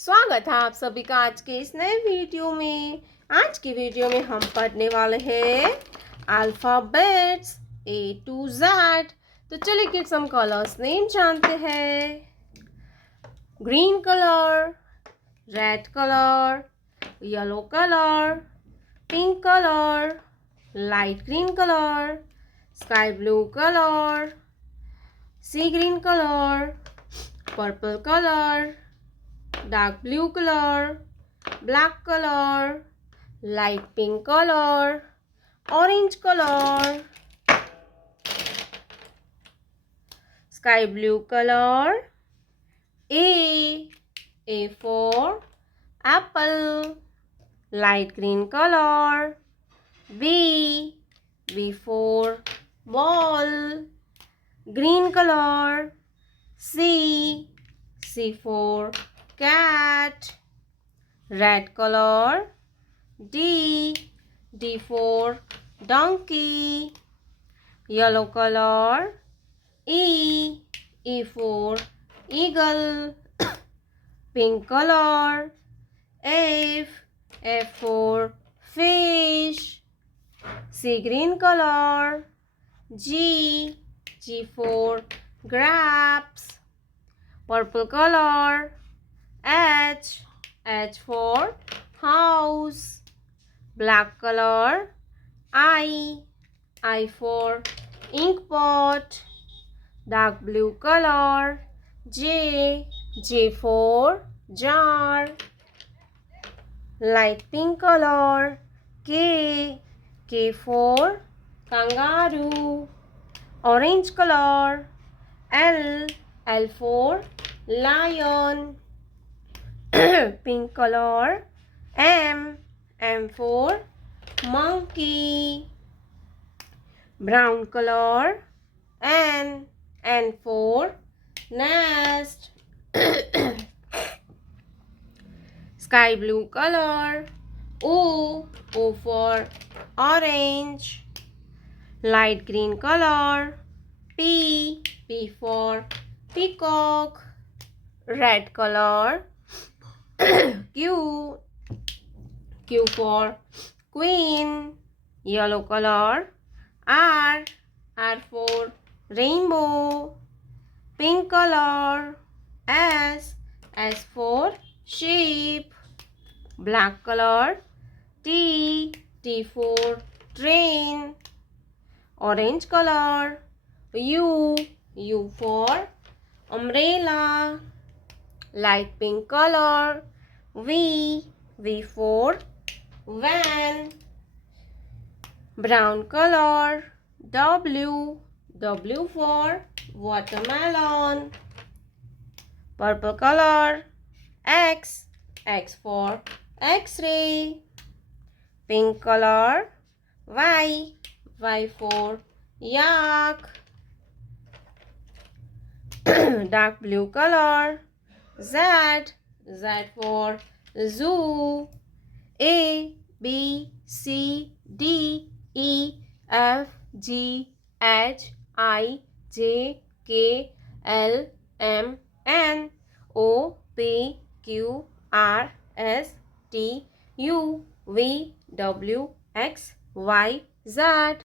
स्वागत है आप सभी का आज के इस नए वीडियो में। आज की वीडियो में हम पढ़ने वाले हैं अल्फ़ाबेट्स A to Z। तो चलिए किड्स हम कलर्स नेम जानते हैं। Green colour, red colour, yellow colour, pink colour, light green colour, sky blue colour, sea green colour, purple colour, dark blue color, black color, light pink color, orange color, sky blue color, A for apple, light green color, V for ball, green color, C for cat, red color, D for donkey, yellow color, E for eagle, pink color, F for fish, C green color, G for grapes, purple color, H for house, black color, I for ink pot, dark blue color, J for jar, light pink color, K for kangaroo, orange color, L for lion, pink color, M for monkey, brown color, N for nest, sky blue color, O for orange, light green color, P for peacock, red color, Q for queen, yellow color, R for rainbow, pink color, S for sheep, black color, T for train, orange color, U for umbrella, light pink color, V for van, brown color, W for watermelon, purple color, X for X-ray, pink color, Y for yak, dark blue color, Z for zoo, A B C D E F G H I J K L M N O P Q R S T U V W X Y Z.